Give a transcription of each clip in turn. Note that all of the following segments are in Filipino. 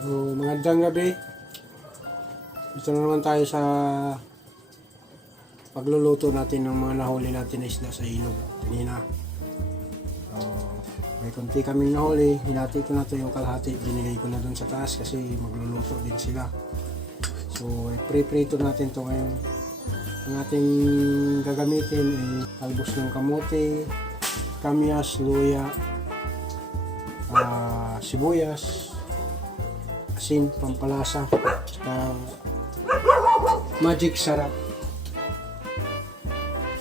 So, magandang gabi. Ito na naman tayo sa pagluluto natin ng mga nahuli natin na isda sa ilog kanina. May konti kaming nahuli. Hinati ko na ito yung kalahati. Binigay ko na dun sa taas kasi magluluto din sila. So, pre-prito natin ito ngayon. Ang ating gagamitin ay talbos ng kamote, kamias, luya, sibuyas, asin, pampalasa, saka magic sarap.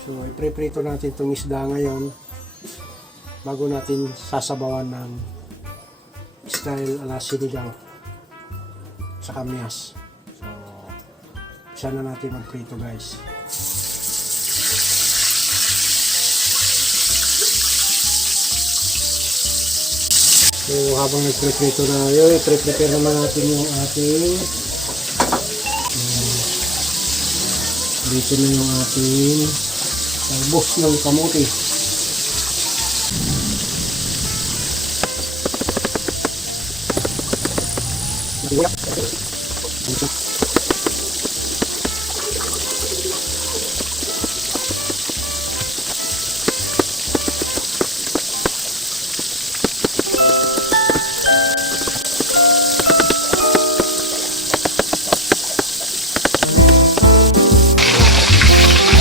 So, ipreprito natin itong isda ngayon bago natin sasabawan ng style ala sinigang sa kamias. So, isa na natin magprito, guys. So, habang nagpreprito na yun, i-prepare naman natin yung ating dito na yung ating talbos ng kamote.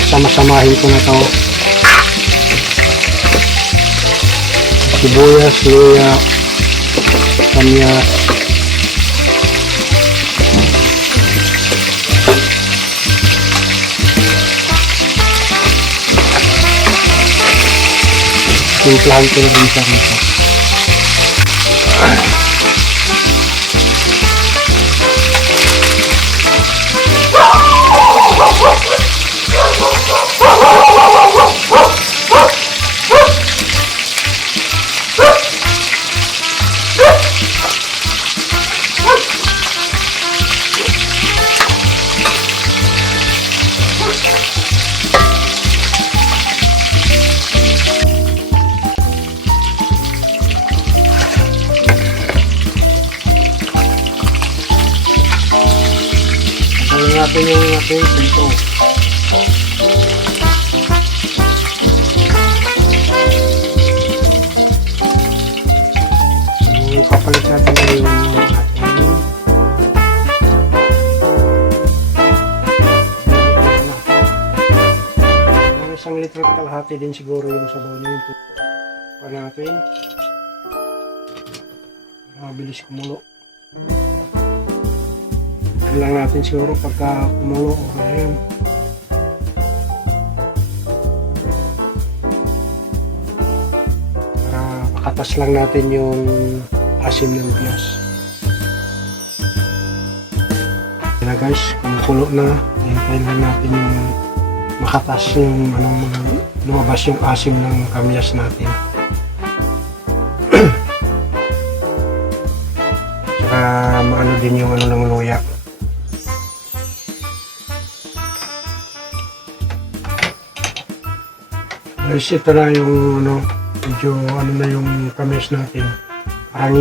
Sama-samahin ko na to. Sibuyas, luya, kamias, timplahan ko na rin siya rito. Natin yung ating pinto. So, papalit natin yung ating isang litro at kalahati din siguro yung sabaw niya yung pa natin. Mabilis kumulo. Lang natin siguro pagka kumulo o ngayon. Para makatas lang natin yung asim ng bias. Kaya guys, kumukulo na, hintayin lang natin yung makatas yung lumabas yung asim ng kamias natin. Saka maano din yung ng luya. Guys, ito na yung medyo na yung kamias natin. Parang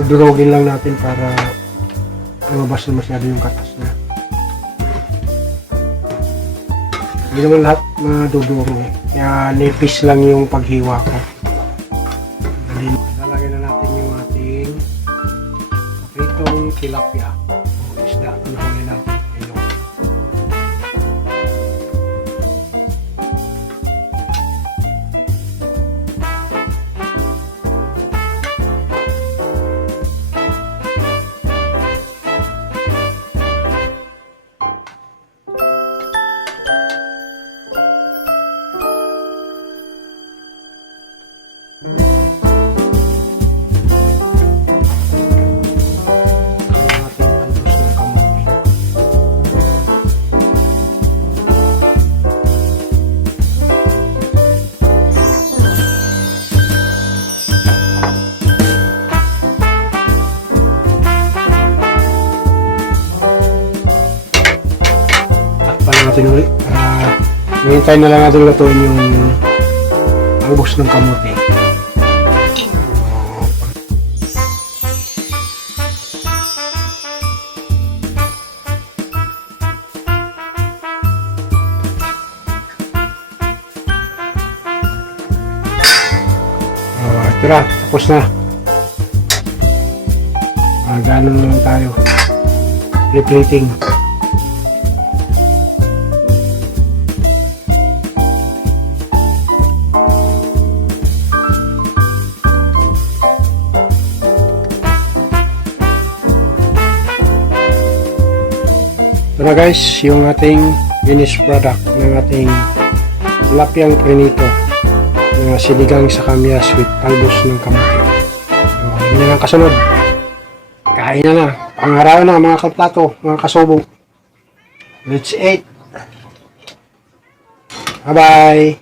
i-durogin lang natin para lumabas na masyado yung katas na. Hindi naman lahat maduduro eh. Kaya nipis lang yung paghiwa ko. Lalagyan na natin yung ating pritong tilapia o isda. Nahuli natin. natin ulit. Hintay na lang natin lutuin yung albos ng kamote. Tara, tapos na. Gano'n lang tayo. Replating. Ito na guys, yung ating finished product ng ating tilapiyang prinito na sinigang sa kamias with talbos ng kamote. So, yun na lang kasunod. Kain na na. Pangaraw na mga kaplato, mga kasubo. Let's eat. Bye-bye.